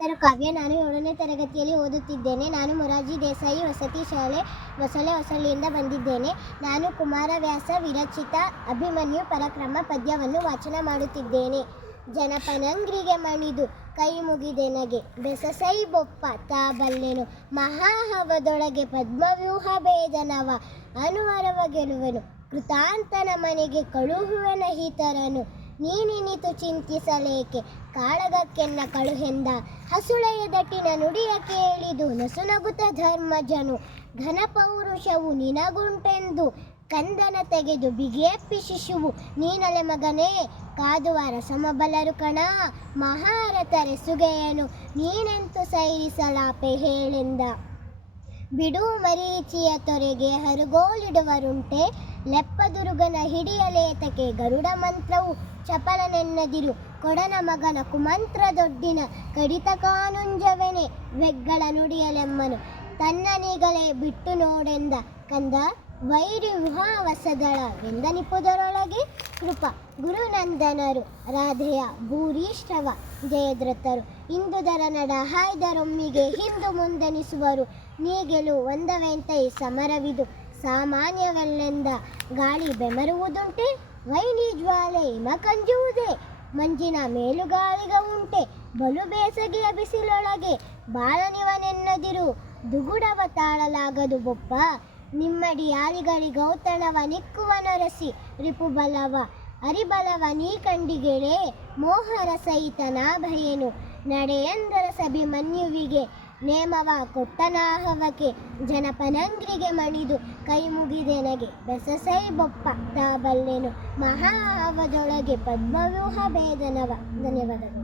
ಕಾವ್ಯ. ನಾನು 7ನೇ ತರಗತಿಯಲ್ಲಿ ಓದುತ್ತಿದ್ದೇನೆ. ನಾನು ಮೊರಾರ್ಜಿ ದೇಸಾಯಿ ವಸತಿ ಶಾಲೆ ಹೊಸಳ್ಳಿಯಿಂದ ಬಂದಿದ್ದೇನೆ. ನಾನು ಕುಮಾರವ್ಯಾಸ ವಿರಚಿತ ಅಭಿಮನ್ಯು ಪರಾಕ್ರಮ ಪದ್ಯವನ್ನು ವಾಚನ ಮಾಡುತ್ತಿದ್ದೇನೆ. ಜನಪನಂಗ್ರಿಗೆ ಮಣಿದು ಕೈ ಮುಗಿದೆನಗೆ ಬೆಸಸೈ ಬೊಪ್ಪ ತಾ ಬಲ್ಲೆನು ಮಹಾಹವದೊಳಗೆ ಪದ್ಮವ್ಯೂಹ ಭೇದನವ ಅನುವರವ ಗೆಲುವೆನು ಕೃತಾಂತನ ಮನೆಗೆ ಕಳುಹುವೆನ ಹಿತರನು ನೀನಿನಿತು ಚಿಂತಿಸಲೇಕೆ ಕಾಳಗಕ್ಕೆನ್ನ ಕಳುಹೆಂದ ಹಸುಳೆಯ ದಟ್ಟಿನ ನುಡಿಯ ಕೇಳಿದು ನಸುನಗುತ ಧರ್ಮಜನು ಘನಪೌರುಷವು ನಿನಗುಂಟೆಂದು ಕಂದನ ತೆಗೆದು ಬಿಗಿಯಪ್ಪಿ ಶಿಶುವು ನೀನಲೆ ಮಗನೇ ಕಾದುವರ ಸಮಬಲರು ಕಣ ಮಹಾರಥರೆಸುಗೆಯನು ನೀನೆಂತು ಸೈರಿಸಲಾಪೆ ಹೇಳೆಂದ ಬಿಡು ಮರೀಚಿಯ ತೊರೆಗೆ ಹರುಗೋಲಿಡುವರುಂಟೆ ಲೆಪ್ಪದುರುಗನ ಹಿಡಿಯಲೇತಕ್ಕೆ ಗರುಡ ಮಂತ್ರವು ಚಪಲನೆನ್ನದಿರು ಕೊಡನ ಮಗನ ಕುಮಂತ್ರ ದೊಡ್ಡಿನ ಕಡಿತ ಕಾನುಂಜವೆನೆ ವೆಗ್ಗಳ ನುಡಿಯಲೆಮ್ಮನು ತನ್ನನಿಗಳೇ ಬಿಟ್ಟು ನೋಡೆಂದ ಕಂದ ವೈರಿ ವಿಹಾವಸದಳವೆಂದ ನಿಪುದರೊಳಗೆ ಕೃಪ ಗುರುನಂದನರು ರಾಧೆಯ ಭೂರೀಶ್ರವ ಜಯದ್ರತರು ಇಂದುದರ ನಡ ಹಾಯ್ದರೊಮ್ಮಿಗೆ ಹಿಂದು ಮುಂದೆನಿಸುವರು ನೀಗೆಲು ಒಂದವೆಂತೈ ಸಮರವಿದು ಸಾಮಾನ್ಯವೆಲ್ಲೆಂದ ಗಾಳಿ ಬೆಮರುವುದುಂಟೆ ವೈನಿ ಜ್ವಾಲೆ ಹಿಮ ಕಂಜುವುದೇ ಮಂಜಿನ ಮೇಲುಗಾಳಿಗ ಉಂಟೆ ಬಲು ಬೇಸಗೆಯ ಬಿಸಿಲೊಳಗೆ ಬಾಳನಿವನೆನ್ನದಿರು ದುಗುಡವ ತಾಳಲಾಗದು ಬೊಪ್ಪ ನಿಮ್ಮಡಿ ಯಾಲಿಗಳಿಗೌತಣವ ನಿಕ್ಕುವ ನೊರಸಿ ರಿಪುಬಲವ ಅರಿಬಲವ ನೀ ಕಂಡಿಗೆಳೆ ಮೋಹರ ಸಹಿತನ ಭಯನು ನಡೆಯಂದರ ಸಭಿಮನ್ಯುವಿಗೆ ನೇಮವ ಕೊಟ್ಟನಾಹವಕ್ಕೆ ಜನಪನಂಗ್ರಿಗೆ ಮಣಿದು ಕೈ ಮುಗಿದೆನಗೆ ಬೆಸಸೈ ಬೊಪ್ಪ ತಾ ಬಲ್ಲೆನು ಮಹಾಹವದೊಳಗೆ ಪದ್ಮವ್ಯೂಹ ಭೇದನವ. ಧನ್ಯವಾದಗಳು.